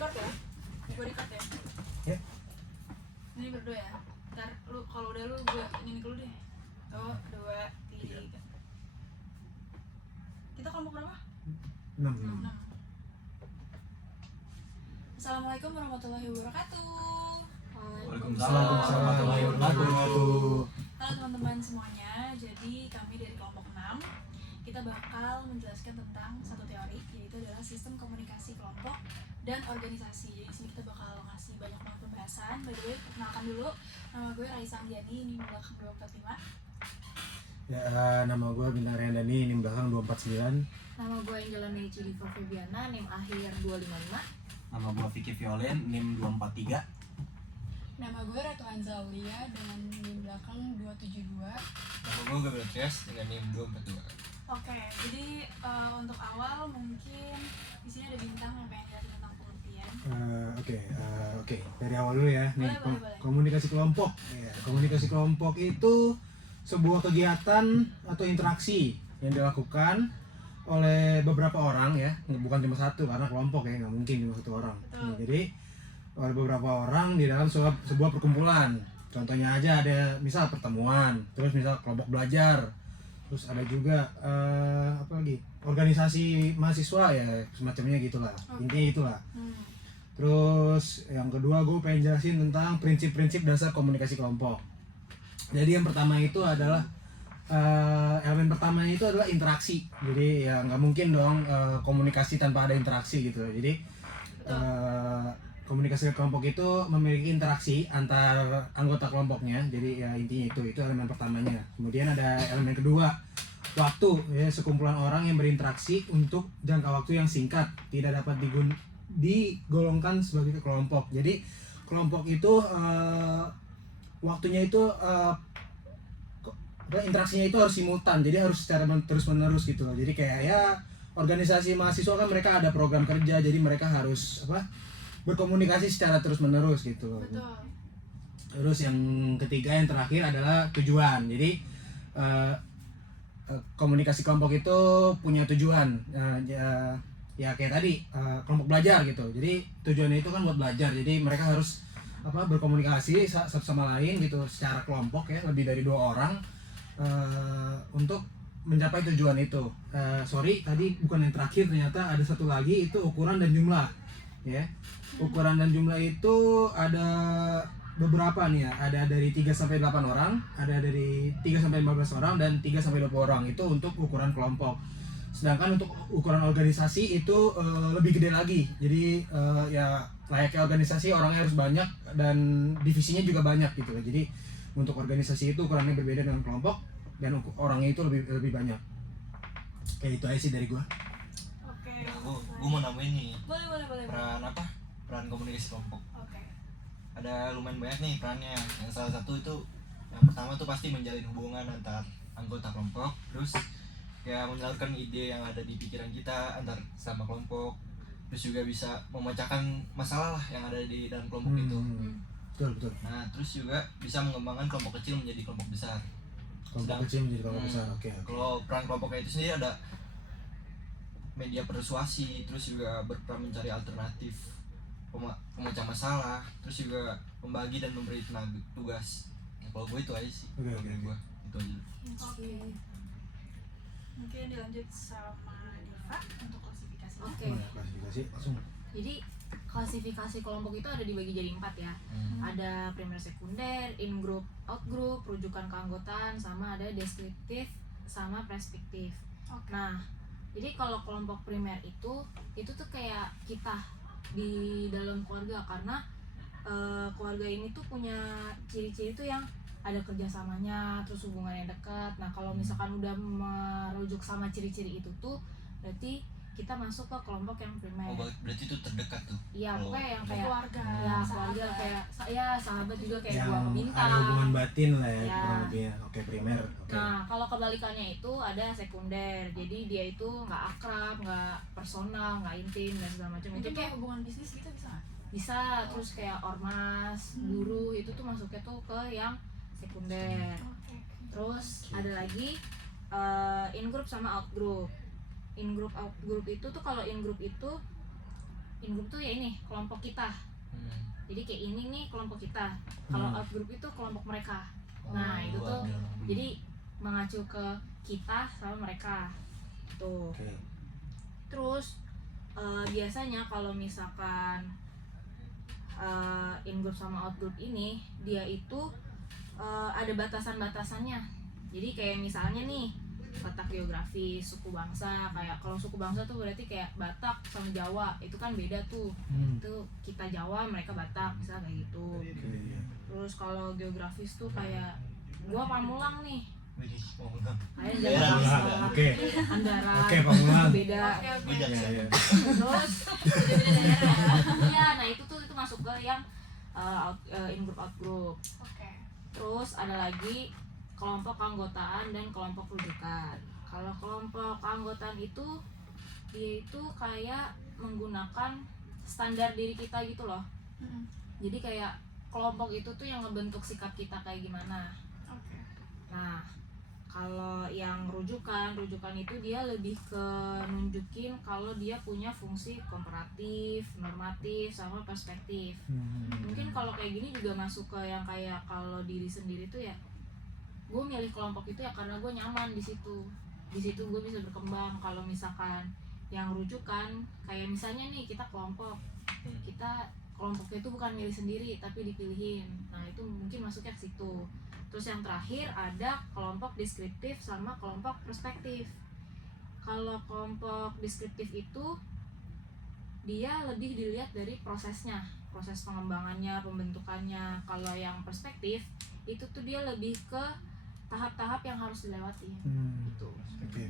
record ya? Gue record ya? Ya. Ini berdua ya? Ntar lu kalau udah lu gue ini dulu deh. 2, 3. Kita kelompok berapa? 6. 6. Assalamualaikum warahmatullahi wabarakatuh. Waalaikumsalam warahmatullahi wabarakatuh. Halo teman-teman semuanya. Jadi kami dari kelompok 6 kita bakal menjelaskan tentang satu teori, yaitu adalah sistem komunikasi kelompok dan organisasi. Jadi di sini kita bakal ngasih banyak banget pembahasan. By the way, perkenalkan dulu, nama gue Raisa Andiani, NIM belakang 245. Ya, nama gue Bintang Riandani, NIM belakang 249. Nama gue Angela Neici Diva Febiana, NIM akhir 255. Nama gue Vicky Violen, NIM 243. Nama gue Ratu Hanzalia dengan NIM belakang 272. Nama gue Gabriel Trias dengan NIM 242. Oke, jadi untuk awal mungkin di sini ada Bintang yang pengen jelasin tentang pengertian. Oke. Dari awal dulu ya. Nih, Boleh. komunikasi kelompok. Ya, komunikasi kelompok itu sebuah kegiatan atau interaksi yang dilakukan oleh beberapa orang ya, bukan cuma satu karena kelompok ya, nggak mungkin cuma satu orang. Betul. Nah, jadi oleh beberapa orang di dalam sebuah perkumpulan. Contohnya aja ada misal pertemuan, terus misal kelompok belajar, terus ada juga apa lagi, organisasi mahasiswa ya, semacamnya gitulah. Intinya itulah. Terus yang kedua gue pengen jelasin tentang prinsip-prinsip dasar komunikasi kelompok. Jadi yang pertama itu adalah elemen pertama itu adalah interaksi. Jadi ya nggak mungkin dong komunikasi tanpa ada interaksi gitu. Jadi komunikasi kelompok itu memiliki interaksi antar anggota kelompoknya. Jadi ya intinya itu elemen pertamanya. Kemudian ada elemen kedua, waktu ya, sekumpulan orang yang berinteraksi untuk jangka waktu yang singkat, tidak dapat digolongkan sebagai kelompok. Jadi kelompok itu waktunya itu interaksinya itu harus simultan, jadi harus secara terus menerus gitu loh. Jadi kayak ya organisasi mahasiswa kan mereka ada program kerja, jadi mereka harus berkomunikasi secara terus menerus gitu loh. Betul. Terus yang ketiga, yang terakhir adalah tujuan. Jadi komunikasi kelompok itu punya tujuan. Ya kayak tadi kelompok belajar gitu. Jadi tujuannya itu kan buat belajar. Jadi mereka harus berkomunikasi satu sama lain gitu secara kelompok ya, lebih dari 2 orang untuk mencapai tujuan itu. Sorry, tadi bukan yang terakhir, ternyata ada satu lagi, itu ukuran dan jumlah. Ya. Ukuran dan jumlah itu ada beberapa nih ya, ada dari 3 sampai 8 orang, ada dari 3 sampai 15 orang, dan 3 sampai 20 orang. Itu untuk ukuran kelompok. Sedangkan untuk ukuran organisasi itu lebih gede lagi. Jadi ya layaknya organisasi, orangnya harus banyak dan divisinya juga banyak gitu loh. Jadi untuk organisasi itu ukurannya berbeda dengan kelompok dan orangnya itu lebih banyak. Kayak itu aja sih dari gua. Oke. Nah, gue mau nambahin nih Boleh. peran komunikasi kelompok. Oke. Ada lumayan banyak nih perannya. Yang salah satu itu, yang pertama tuh pasti menjalin hubungan antar anggota kelompok. Terus ya menyalurkan ide yang ada di pikiran kita antar sama kelompok. Terus juga bisa memecahkan masalah lah yang ada di dalam kelompok itu. Betul. Nah, terus juga bisa mengembangkan kelompok kecil menjadi kelompok besar. Kelompok kecil menjadi kelompok besar. Oke. Kalau peran kelompoknya itu sendiri ada media persuasi, terus juga berperan mencari alternatif pemecah masalah, terus juga membagi dan memberi tugas. Nah, kalau gue itu aja sih. Oke. Gue itu aja. Oke. Mungkin dilanjut sama Diva untuk klasifikasinya. Oke. Klasifikasi langsung. Jadi klasifikasi kelompok itu ada dibagi jadi 4 ya. Ada primer, sekunder, in group, out group, rujukan keanggotaan, sama ada deskriptif sama preskriptif. Oke. Nah, jadi kalau kelompok primer itu tuh kayak kita di dalam keluarga, karena keluarga ini tuh punya ciri-ciri tuh yang ada kerjasamanya, terus hubungan yang dekat. Nah, kalau misalkan udah merujuk sama ciri-ciri itu tuh berarti kita masuk ke kelompok yang primer. Oh, berarti itu terdekat tuh. Iya, pokoknya yang kayak keluarga, ya keluarga, kayak ya sahabat juga, kayak yang buah ada bintang. hubungan batin lah ya, Ya. kurang lebihnya. Oke, primer. Oke. Nah, kalau kebalikannya itu ada sekunder. Jadi dia itu nggak akrab, nggak personal, nggak intim dan segala macam. Itu Mungkin tuh kayak hubungan bisnis gitu bisa nggak? bisa. Terus kayak ormas, guru, itu tuh masuknya tuh ke yang sekunder. Oke. Terus ada lagi in group sama out group. In group, out group itu tuh, kalau in group itu in group tuh ya ini kelompok kita. Hmm. Jadi kayak ini nih kelompok kita. Kalau out group itu kelompok mereka. Nah, itu tuh jadi mengacu ke kita sama mereka. Tuh. Oke. Terus biasanya kalau misalkan in group sama out group ini dia itu ada batasan-batasannya. Jadi kayak misalnya nih letak geografis, suku bangsa, kayak kalau suku bangsa tuh berarti kayak Batak sama Jawa, itu kan beda tuh. Itu kita Jawa, mereka Batak, misalnya kayak gitu. Terus kalau geografis tuh kayak gua Pamulang nih, Widih, mau ulang. kalian Daerah, jangan daerah. salah. Oke. Andara Oke, Pamulang. beda. Oke. Beda Iya, iya. Terus iya, nah itu masuk ke yang in group out group. Oke. Terus ada lagi kelompok keanggotaan dan kelompok rujukan. Kalau kelompok keanggotaan itu dia itu kayak menggunakan standar diri kita gitu loh. Mm-mm. Jadi kayak kelompok itu tuh yang ngebentuk sikap kita kayak gimana. Oke. Nah, kalau yang rujukan itu dia lebih ke nunjukin kalau dia punya fungsi komparatif, normatif, sama perspektif. Mungkin kalau kayak gini juga masuk ke yang kayak kalau diri sendiri tuh ya, gue milih kelompok itu ya karena gue nyaman di situ gue bisa berkembang. Kalau misalkan yang rujukan kayak misalnya nih kita kelompoknya itu bukan milih sendiri tapi dipilihin, nah itu mungkin masuknya ke situ. Terus yang terakhir ada kelompok deskriptif sama kelompok perspektif. Kalau kelompok deskriptif itu dia lebih dilihat dari prosesnya, proses pengembangannya, pembentukannya. Kalau yang perspektif itu tuh dia lebih ke tahap-tahap yang harus dilewati gitu. Oke.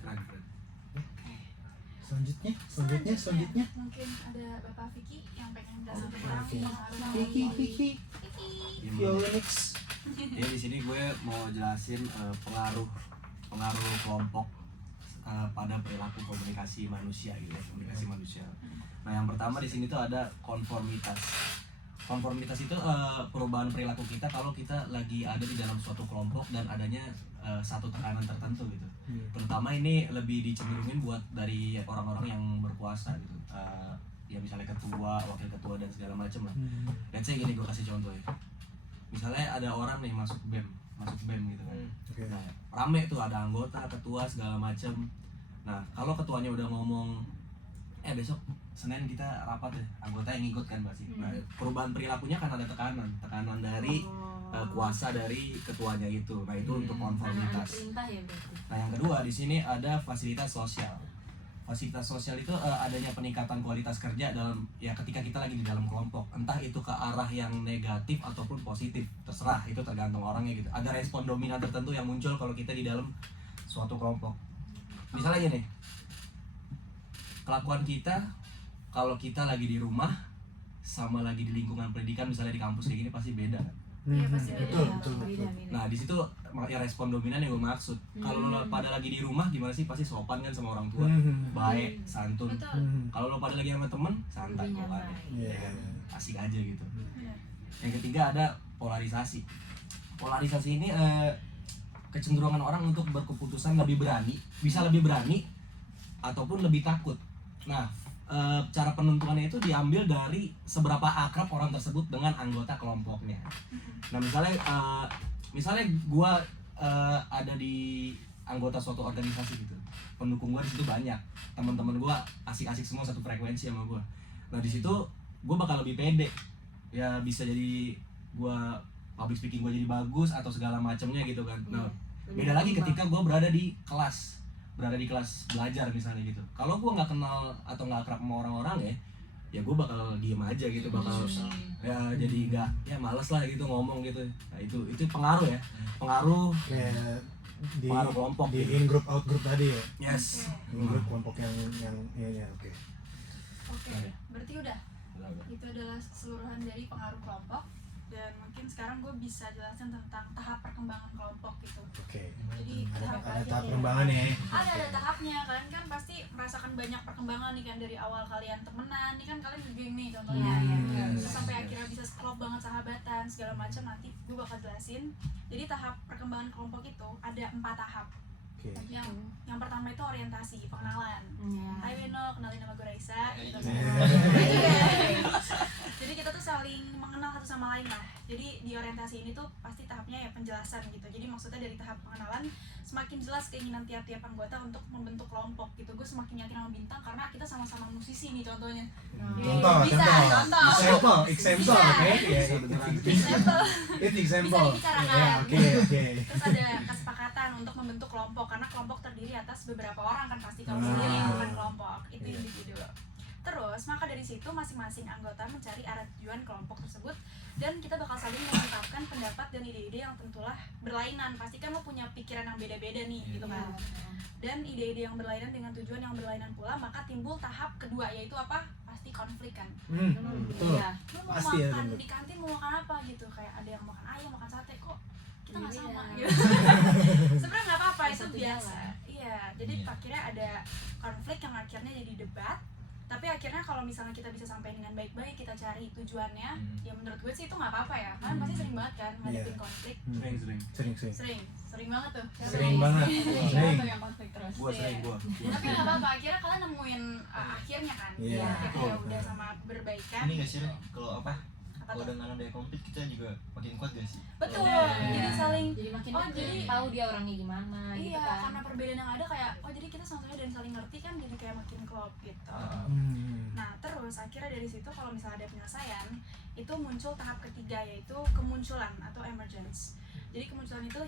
Keren. Selanjutnya. Mungkin ada Bapak Vicky yang pengen jelasin Oke. tentang Oke. pengaruh Vicky. Vicky. Violinix. Ya di sini gue mau jelasin pengaruh kelompok pada perilaku komunikasi manusia gitu ya, komunikasi manusia. Nah, yang pertama di sini tuh ada konformitas. Konformitas itu perubahan perilaku kita kalau kita lagi ada di dalam suatu kelompok dan adanya satu tekanan tertentu gitu. Terutama ini lebih dicenderungin buat dari orang-orang yang berkuasa gitu. Ya misalnya ketua, wakil ketua dan segala macam lah. Dan saya gini, gue kasih contoh ya. Misalnya ada orang nih masuk BEM gitu kan. Oke. Nah, rame tuh ada anggota, ketua segala macem. Nah, kalau ketuanya udah ngomong, besok Senin kita rapat deh, anggota yang ikut kan pasti. Nah, perubahan perilakunya kan ada tekanan dari kuasa dari ketuanya itu. Nah, itu untuk Ada konformitas. perintah ya berarti. Nah, yang kedua di sini ada fasilitas sosial. Fasilitas sosial itu adanya peningkatan kualitas kerja dalam ya ketika kita lagi di dalam kelompok, entah itu ke arah yang negatif ataupun positif, terserah, itu tergantung orangnya gitu. Ada respon dominan tertentu yang muncul kalau kita di dalam suatu kelompok. Misalnya gini, kelakuan kita kalau kita lagi di rumah sama lagi di lingkungan pendidikan, misalnya di kampus kayak gini pasti beda kan? Iya, pasti Betul. Beda. Nah di situ ya respon dominan yang gue maksud. Kalau lo pada lagi di rumah gimana sih, pasti sopan kan sama orang tua, baik, santun. Betul. Kalau lo pada lagi sama temen, santai Lebih bawaannya, nyantai. ya kan? Asik aja gitu. Benar. Yang ketiga ada polarisasi. Polarisasi ini kecenderungan orang untuk berkeputusan lebih berani, bisa lebih berani ataupun lebih takut. Nah, cara penentuannya itu diambil dari seberapa akrab orang tersebut dengan anggota kelompoknya. Nah, misalnya gua ada di anggota suatu organisasi gitu, pendukung gua di situ banyak, teman-teman gua asik-asik semua, satu frekuensi sama gua. Nah, di situ gua bakal lebih pede, ya bisa jadi gua public speaking gua jadi bagus atau segala macamnya gitu kan. Nah, beda lagi ketika gua berada di kelas belajar misalnya gitu. Kalau gue nggak kenal atau nggak akrab sama orang-orang ya gue bakal diem aja gitu, bakal ya jadi nggak, ya malas lah gitu ngomong gitu. Nah itu pengaruh Kayak di pengaruh kelompok di gitu. in group out group tadi ya. Yes. In group kelompok yang ya oke. Oke, berarti udah. Itu adalah keseluruhan dari pengaruh kelompok, dan mungkin sekarang gue bisa jelasin tentang tahap perkembangan kelompok gitu. Oke. Jadi Ada tahap tahap pengembangannya ya. ada tahapnya. Kalian kan pasti merasakan banyak perkembangan nih kan, dari awal kalian temenan nih kan, kalian ngegeng nih contohnya, terus sampai akhirnya bisa klop banget, sahabatan segala macam. Nanti gue bakal jelasin. Jadi tahap perkembangan kelompok itu ada 4 tahap. Oke. Yang pertama itu orientasi, pengenalan. Ya. Hai Beno, kenalin nama gue Raisa. Hai Gitu. juga. Jadi kita tuh saling mengenal satu sama lain lah. Jadi di orientasi ini tuh pasti tahapnya ya penjelasan gitu. Jadi maksudnya dari tahap pengenalan semakin jelas keinginan tiap-tiap anggota untuk membentuk kelompok gitu. Gue semakin yakin sama Bintang karena kita sama-sama musisi nih contohnya. Contoh, Bisa, contoh. example, Bisa. oke, ya, Example. itu example. Bisa dibicarakan. Ya, oke. Terus ada kesepakatan untuk membentuk kelompok karena kelompok terdiri atas beberapa orang kan pasti kalau sendiri bukan kelompok itu Iya. individu. Terus maka dari situ masing-masing anggota mencari arah tujuan kelompok tersebut dan kita bakal saling mengungkapkan pendapat dan ide-ide yang tentulah berlainan. Pasti kan lo punya pikiran yang beda-beda nih gitu kan. Dan ide-ide yang berlainan dengan tujuan yang berlainan pula maka timbul tahap kedua yaitu apa? Pasti konflik kan. Betul. Iya. Lo mau Pasti ya, makan bener. di kantin mau makan apa gitu, kayak ada yang makan ayam makan sate kok kita nggak Iya. sama gitu. Sebenarnya nggak apa-apa, itu Satu biasa. jalan. Iya, jadi Iya. akhirnya ada konflik yang akhirnya jadi debat. Tapi akhirnya kalau misalnya kita bisa sampai dengan baik-baik, kita cari tujuannya, ya menurut gue sih itu nggak apa-apa ya. Kan pasti sering banget kan ngadepin Iya. konflik. Sering. Sering banget tuh. Siapa Sering yang- banget. Sering Sering. tuh yang konflik terus. Gua sering Iya. gua. Tapi nggak apa-apa, akhirnya kalian nemuin akhirnya kan. Iya. Ketika ya udah sama berbaikan. Ini nggak sih Ren, kalau apa? Apa Kalau tuh? dengan adanya konflik kita juga makin kuat gak sih? Betul. Iya. Jadi saling Jadi makin Oh, deket, jadi- tahu dia orangnya gimana gitu iya, kan. karena perbedaan yang ada kayak oh jadi kita sama-sama dan saling ngerti kan jadi kayak makin klop gitu. Nah terus akhirnya dari situ kalau misalnya ada penyelesaian itu muncul tahap ketiga yaitu kemunculan atau emergence. Jadi kemunculan itu